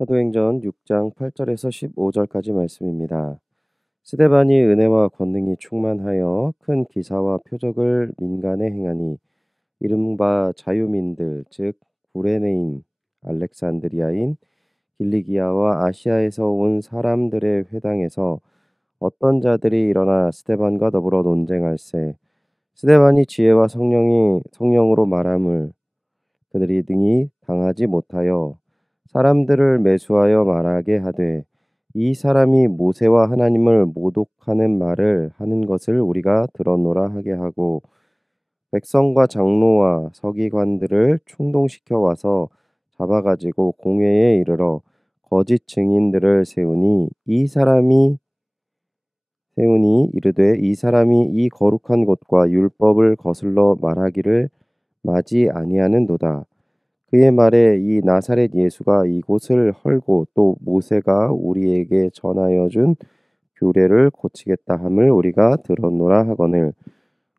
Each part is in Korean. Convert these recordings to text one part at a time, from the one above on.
사도행전 6장 8절에서 15절까지 말씀입니다. 스데반이 은혜와 권능이 충만하여 큰 기사와 표적을 민간에 행하니 이른바 자유민들 즉 구레네인, 알렉산드리아인, 길리기아와 아시아에서 온 사람들의 회당에서 어떤 자들이 일어나 스데반과 더불어 논쟁할세. 스데반이 지혜와 성령으로 말함을 그들이 등이 당하지 못하여 사람들을 매수하여 말하게 하되 이 사람이 모세와 하나님을 모독하는 말을 하는 것을 우리가 들었노라 하게 하고 백성과 장로와 서기관들을 충동시켜 와서 잡아가지고 공회에 이르러 거짓 증인들을 세우니 이르되 이 사람이 이 거룩한 곳과 율법을 거슬러 말하기를 마지 아니하는도다. 그의 말에 이 나사렛 예수가 이곳을 헐고 또 모세가 우리에게 전하여 준 규례를 고치겠다 함을 우리가 들었노라 하거늘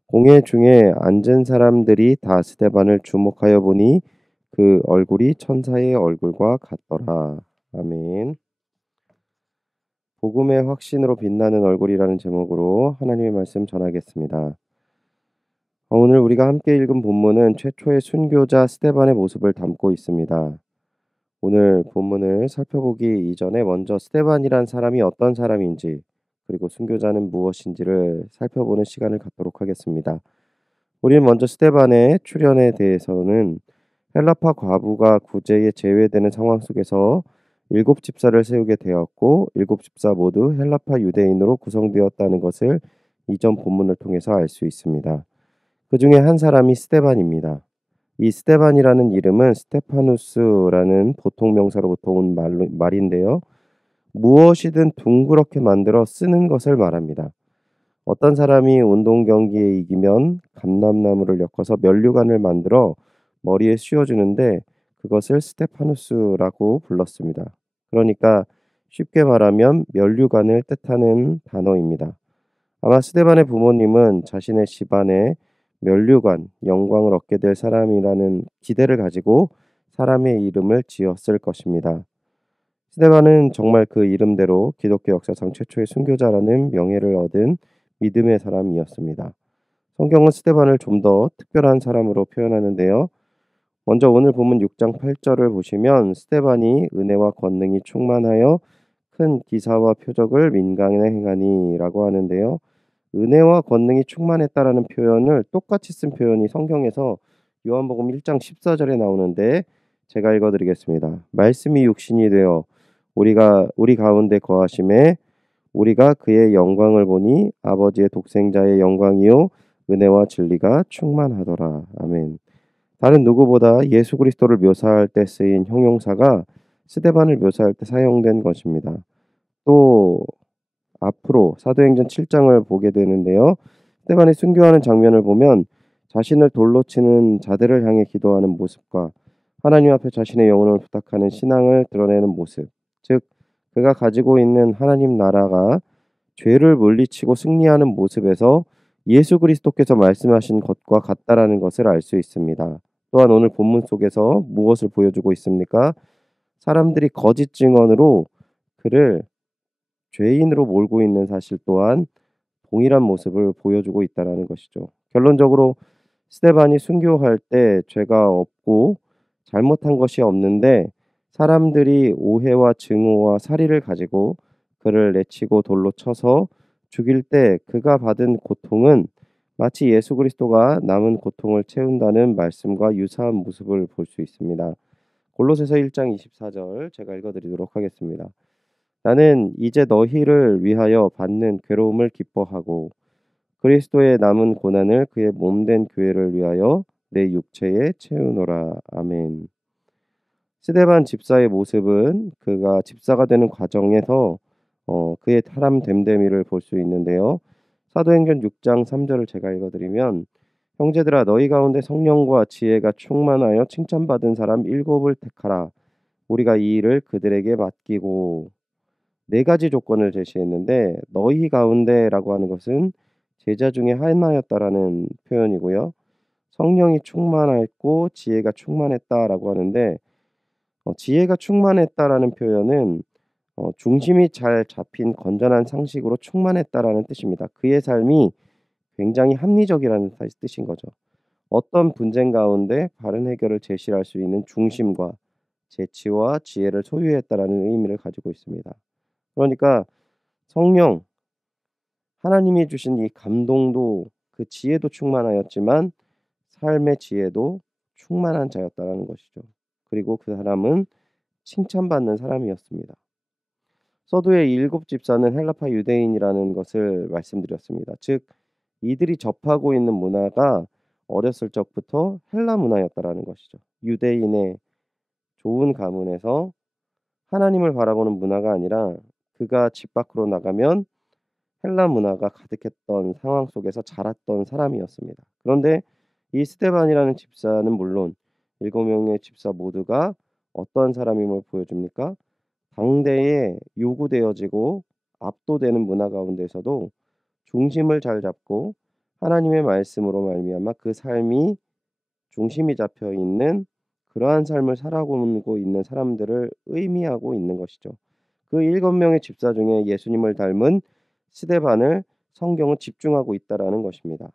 공회 중에 앉은 사람들이 다 스데반을 주목하여 보니 그 얼굴이 천사의 얼굴과 같더라. 아멘. 복음의 확신으로 빛나는 얼굴이라는 제목으로 하나님의 말씀 전하겠습니다. 오늘 우리가 함께 읽은 본문은 최초의 순교자 스데반의 모습을 담고 있습니다. 오늘 본문을 살펴보기 이전에 먼저 스데반이란 사람이 어떤 사람인지 그리고 순교자는 무엇인지를 살펴보는 시간을 갖도록 하겠습니다. 우리는 먼저 스데반의 출현에 대해서는 헬라파 과부가 구제에 제외되는 상황 속에서 일곱 집사를 세우게 되었고 일곱 집사 모두 헬라파 유대인으로 구성되었다는 것을 이전 본문을 통해서 알 수 있습니다. 그 중에 한 사람이 스데반입니다. 이 스데반이라는 이름은 스테파누스라는 보통 명사로부터 온 말인데요. 무엇이든 둥그렇게 만들어 쓰는 것을 말합니다. 어떤 사람이 운동 경기에 이기면 감람나무를 엮어서 면류관을 만들어 머리에 씌워주는데 그것을 스테파누스라고 불렀습니다. 그러니까 쉽게 말하면 면류관을 뜻하는 단어입니다. 아마 스데반의 부모님은 자신의 집안에 면류관, 영광을 얻게 될 사람이라는 기대를 가지고 사람의 이름을 지었을 것입니다. 스데반은 정말 그 이름대로 기독교 역사상 최초의 순교자라는 명예를 얻은 믿음의 사람이었습니다. 성경은 스데반을 좀 더 특별한 사람으로 표현하는데요. 먼저 오늘 본문 6장 8절을 보시면 스데반이 은혜와 권능이 충만하여 큰 기사와 표적을 민간에 행하니라고 하는데요. 은혜와 권능이 충만했다라는 표현을 똑같이 쓴 표현이 성경에서 요한복음 1장 14절에 나오는데 제가 읽어드리겠습니다. 말씀이 육신이 되어 우리 가운데 거하심에 우리가 그의 영광을 보니 아버지의 독생자의 영광이요 은혜와 진리가 충만하더라. 아멘. 다른 누구보다 예수 그리스도를 묘사할 때 쓰인 형용사가 스데반을 묘사할 때 사용된 것입니다. 또 앞으로 사도행전 7장을 보게 되는데요. 스데반이 순교하는 장면을 보면 자신을 돌로 치는 자들을 향해 기도하는 모습과 하나님 앞에 자신의 영혼을 부탁하는 신앙을 드러내는 모습, 즉 그가 가지고 있는 하나님 나라가 죄를 물리치고 승리하는 모습에서 예수 그리스도께서 말씀하신 것과 같다라는 것을 알 수 있습니다. 또한 오늘 본문 속에서 무엇을 보여주고 있습니까? 사람들이 거짓 증언으로 그를 죄인으로 몰고 있는 사실 또한 동일한 모습을 보여주고 있다라는 것이죠. 결론적으로 스데반이 순교할 때 죄가 없고 잘못한 것이 없는데 사람들이 오해와 증오와 살의를 가지고 그를 내치고 돌로 쳐서 죽일 때 그가 받은 고통은 마치 예수 그리스도가 남은 고통을 채운다는 말씀과 유사한 모습을 볼 수 있습니다. 골로새서 1장 24절 제가 읽어드리도록 하겠습니다. 나는 이제 너희를 위하여 받는 괴로움을 기뻐하고 그리스도의 남은 고난을 그의 몸된 교회를 위하여 내 육체에 채우노라. 아멘. 스데반 집사의 모습은 그가 집사가 되는 과정에서 그의 사람됨됨이를 볼 수 있는데요. 사도행전 6장 3절을 제가 읽어드리면 형제들아 너희 가운데 성령과 지혜가 충만하여 칭찬받은 사람 7을 택하라. 우리가 이 일을 그들에게 맡기고 네 가지 조건을 제시했는데 너희 가운데라고 하는 것은 제자 중에 하나였다라는 표현이고요. 성령이 충만했고 지혜가 충만했다라고 하는데 지혜가 충만했다라는 표현은 중심이 잘 잡힌 건전한 상식으로 충만했다라는 뜻입니다. 그의 삶이 굉장히 합리적이라는 뜻인 거죠. 어떤 분쟁 가운데 바른 해결을 제시할 수 있는 중심과 재치와 지혜를 소유했다라는 의미를 가지고 있습니다. 그러니까 성령 하나님이 주신 이 감동도 그 지혜도 충만하였지만 삶의 지혜도 충만한 자였다라는 것이죠. 그리고 그 사람은 칭찬받는 사람이었습니다. 서두의 일곱 집사는 헬라파 유대인이라는 것을 말씀드렸습니다. 즉 이들이 접하고 있는 문화가 어렸을 적부터 헬라 문화였다라는 것이죠. 유대인의 좋은 가문에서 하나님을 바라보는 문화가 아니라 그가 집 밖으로 나가면 헬라 문화가 가득했던 상황 속에서 자랐던 사람이었습니다. 그런데 이 스데반이라는 집사는 물론 7명의 집사 모두가 어떤 사람임을 보여줍니까? 당대에 요구되어지고 압도되는 문화 가운데서도 중심을 잘 잡고 하나님의 말씀으로 말미암아 그 삶이 중심이 잡혀 있는 그러한 삶을 살아가고 있는 사람들을 의미하고 있는 것이죠. 그 7명의 집사 중에 예수님을 닮은 스데반을 성경은 집중하고 있다라는 것입니다.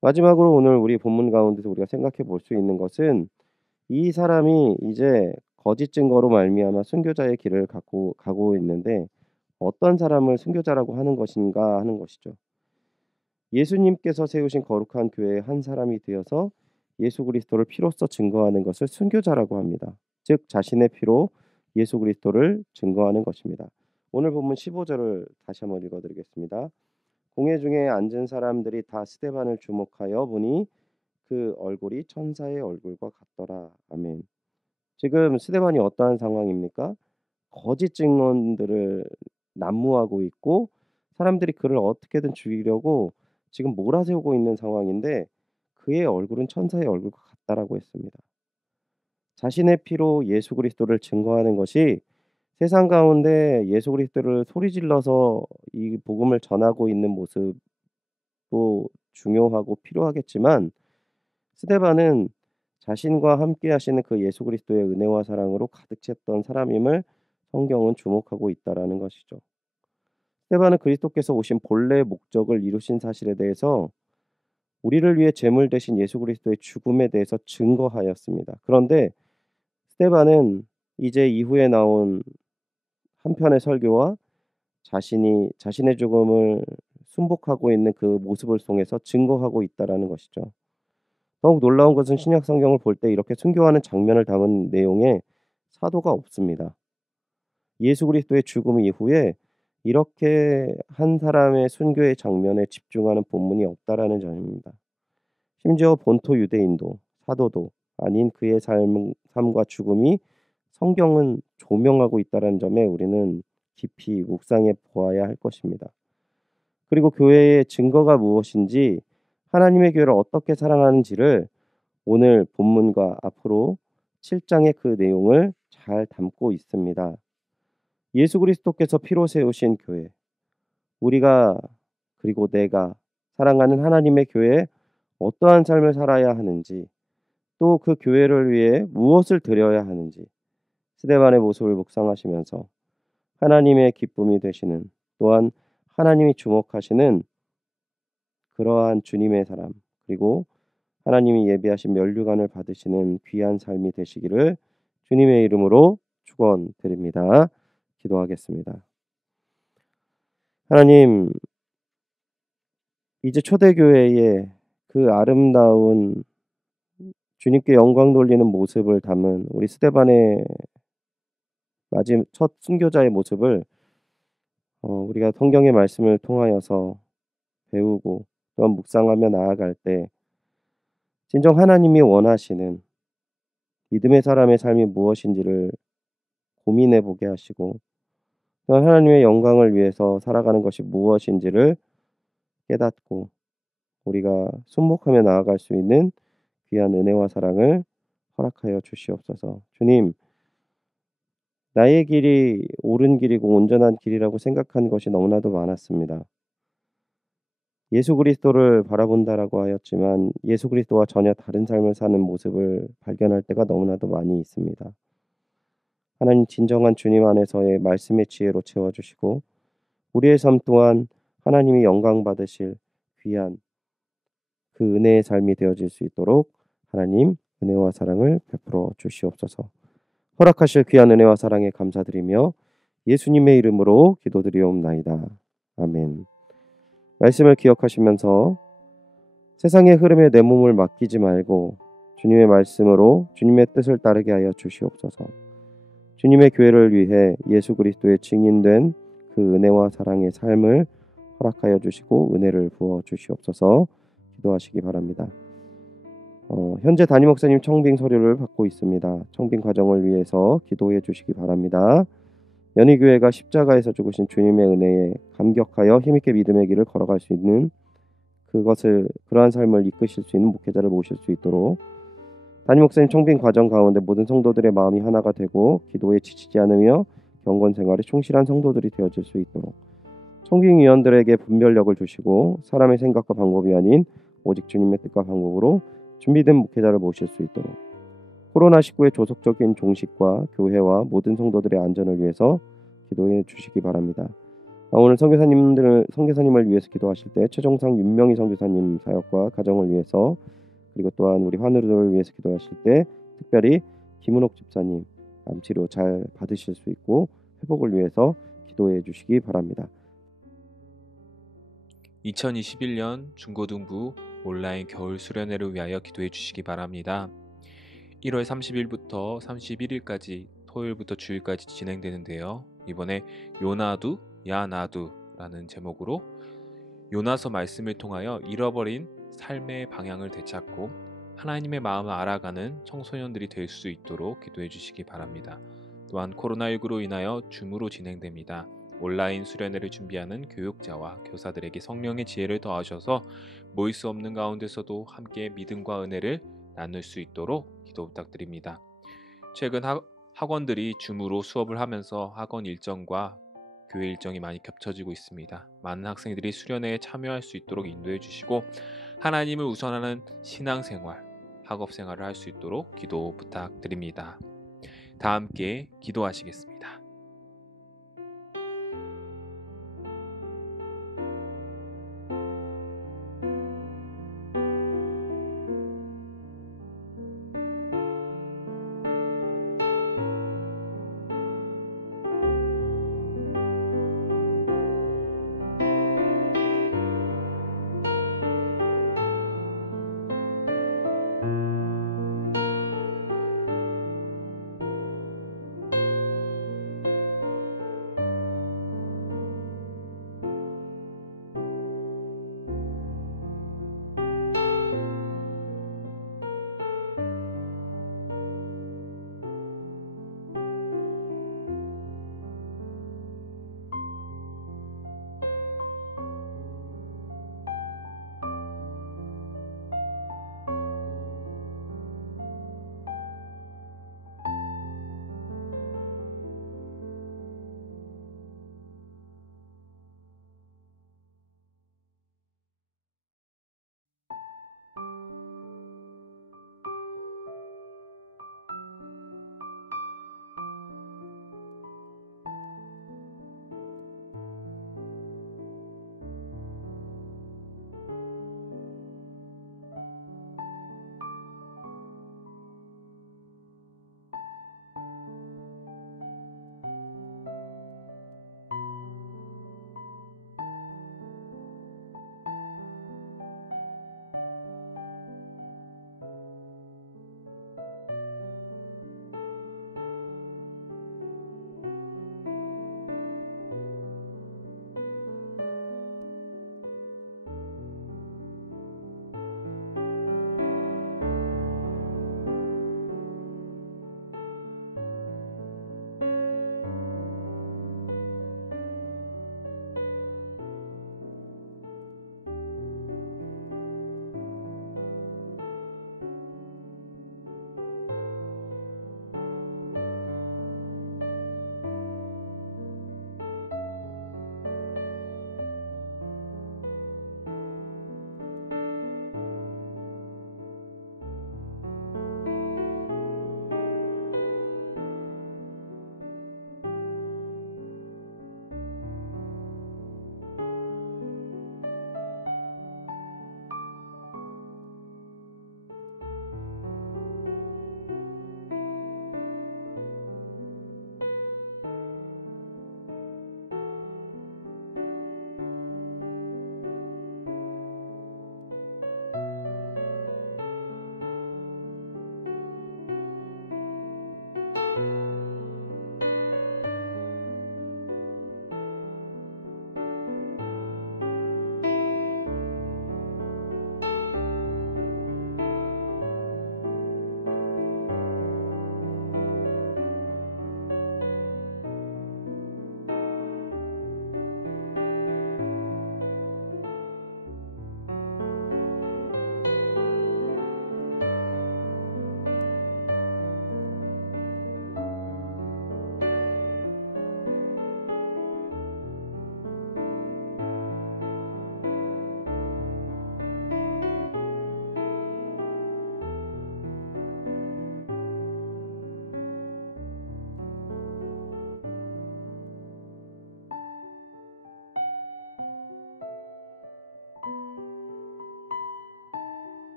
마지막으로 오늘 우리 본문 가운데서 우리가 생각해 볼 수 있는 것은 이 사람이 이제 거짓 증거로 말미암아 순교자의 길을 갖고 가고 있는데 어떤 사람을 순교자라고 하는 것인가 하는 것이죠. 예수님께서 세우신 거룩한 교회의 한 사람이 되어서 예수 그리스도를 피로써 증거하는 것을 순교자라고 합니다. 즉 자신의 피로 예수 그리스도를 증거하는 것입니다. 오늘 본문 15절을 다시 한번 읽어드리겠습니다. 공회 중에 앉은 사람들이 다 스데반을 주목하여 보니 그 얼굴이 천사의 얼굴과 같더라. 아멘. 지금 스데반이 어떠한 상황입니까? 거짓 증언들을 난무하고 있고 사람들이 그를 어떻게든 죽이려고 지금 몰아세우고 있는 상황인데 그의 얼굴은 천사의 얼굴과 같다라고 했습니다. 자신의 피로 예수 그리스도를 증거하는 것이 세상 가운데 예수 그리스도를 소리질러서 이 복음을 전하고 있는 모습도 중요하고 필요하겠지만 스데반은 자신과 함께 하시는 그 예수 그리스도의 은혜와 사랑으로 가득 찼던 사람임을 성경은 주목하고 있다라는 것이죠. 스데반은 그리스도께서 오신 본래 목적을 이루신 사실에 대해서 우리를 위해 제물 되신 예수 그리스도의 죽음에 대해서 증거하였습니다. 그런데 스데반은 이제 이후에 나온 한 편의 설교와 자신이 자신의 죽음을 순복하고 있는 그 모습을 통해서 증거하고 있다라는 것이죠. 더욱 놀라운 것은 신약 성경을 볼 때 이렇게 순교하는 장면을 담은 내용에 사도가 없습니다. 예수 그리스도의 죽음 이후에 이렇게 한 사람의 순교의 장면에 집중하는 본문이 없다라는 점입니다. 심지어 본토 유대인도 사도도 아닌 그의 삶과 죽음이 성경은 조명하고 있다는 점에 우리는 깊이 묵상해 보아야 할 것입니다. 그리고 교회의 증거가 무엇인지 하나님의 교회를 어떻게 사랑하는지를 오늘 본문과 앞으로 7장의 그 내용을 잘 담고 있습니다. 예수 그리스도께서 피로 세우신 교회, 우리가 그리고 내가 사랑하는 하나님의 교회에 어떠한 삶을 살아야 하는지, 또 그 교회를 위해 무엇을 드려야 하는지 스데반의 모습을 묵상하시면서 하나님의 기쁨이 되시는 또한 하나님이 주목하시는 그러한 주님의 사람 그리고 하나님이 예비하신 면류관을 받으시는 귀한 삶이 되시기를 주님의 이름으로 축원드립니다. 기도하겠습니다. 하나님, 이제 초대교회의 그 아름다운 주님께 영광 돌리는 모습을 담은 우리 스데반의 마지막 첫 순교자의 모습을 우리가 성경의 말씀을 통하여서 배우고 또한 묵상하며 나아갈 때 진정 하나님이 원하시는 믿음의 사람의 삶이 무엇인지를 고민해 보게 하시고 또한 하나님의 영광을 위해서 살아가는 것이 무엇인지를 깨닫고 우리가 순복하며 나아갈 수 있는 귀한 은혜와 사랑을 허락하여 주시옵소서. 주님, 나의 길이 옳은 길이고 온전한 길이라고 생각한 것이 너무나도 많았습니다. 예수 그리스도를 바라본다라고 하였지만 예수 그리스도와 전혀 다른 삶을 사는 모습을 발견할 때가 너무나도 많이 있습니다. 하나님 진정한 주님 안에서의 말씀의 지혜로 채워주시고 우리의 삶 또한 하나님이 영광 받으실 귀한 그 은혜의 삶이 되어질 수 있도록 하나님 은혜와 사랑을 베풀어 주시옵소서. 허락하실 귀한 은혜와 사랑에 감사드리며 예수님의 이름으로 기도드리옵나이다. 아멘. 말씀을 기억하시면서 세상의 흐름에 내 몸을 맡기지 말고 주님의 말씀으로 주님의 뜻을 따르게 하여 주시옵소서. 주님의 교회를 위해 예수 그리스도의 증인된 그 은혜와 사랑의 삶을 허락하여 주시고 은혜를 부어 주시옵소서. 기도하시기 바랍니다. 현재 담임 목사님 청빙 서류를 받고 있습니다. 청빙 과정을 위해서 기도해 주시기 바랍니다. 연희교회가 십자가에서 죽으신 주님의 은혜에 감격하여 힘있게 믿음의 길을 걸어갈 수 있는 그러한 삶을 이끄실 수 있는 목회자를 모실 수 있도록 담임 목사님 청빙 과정 가운데 모든 성도들의 마음이 하나가 되고 기도에 지치지 않으며 경건 생활에 충실한 성도들이 되어질 수 있도록 청빙위원들에게 분별력을 주시고 사람의 생각과 방법이 아닌 오직 주님의 뜻과 방법으로 준비된 목회자를 모실 수 있도록 코로나19의 조속적인 종식과 교회와 모든 성도들의 안전을 위해서 기도해 주시기 바랍니다. 오늘 선교사님을 위해서 기도하실 때 최종상 윤명희 선교사님 사역과 가정을 위해서 그리고 또한 우리 환우들을 위해서 기도하실 때 특별히 김은옥 집사님 암 치료 잘 받으실 수 있고 회복을 위해서 기도해 주시기 바랍니다. 2021년 중고등부 온라인 겨울 수련회를 위하여 기도해 주시기 바랍니다. 1월 30일부터 31일까지 토요일부터 주일까지 진행되는데요. 이번에 요나두 야나두라는 제목으로 요나서 말씀을 통하여 잃어버린 삶의 방향을 되찾고 하나님의 마음을 알아가는 청소년들이 될 수 있도록 기도해 주시기 바랍니다. 또한 코로나19로 인하여 줌으로 진행됩니다. 온라인 수련회를 준비하는 교육자와 교사들에게 성령의 지혜를 더하셔서 모일 수 없는 가운데서도 함께 믿음과 은혜를 나눌 수 있도록 기도 부탁드립니다. 최근 학원들이 줌으로 수업을 하면서 학원 일정과 교회 일정이 많이 겹쳐지고 있습니다. 많은 학생들이 수련회에 참여할 수 있도록 인도해 주시고 하나님을 우선하는 신앙생활, 학업생활을 할 수 있도록 기도 부탁드립니다. 다 함께 기도하시겠습니다.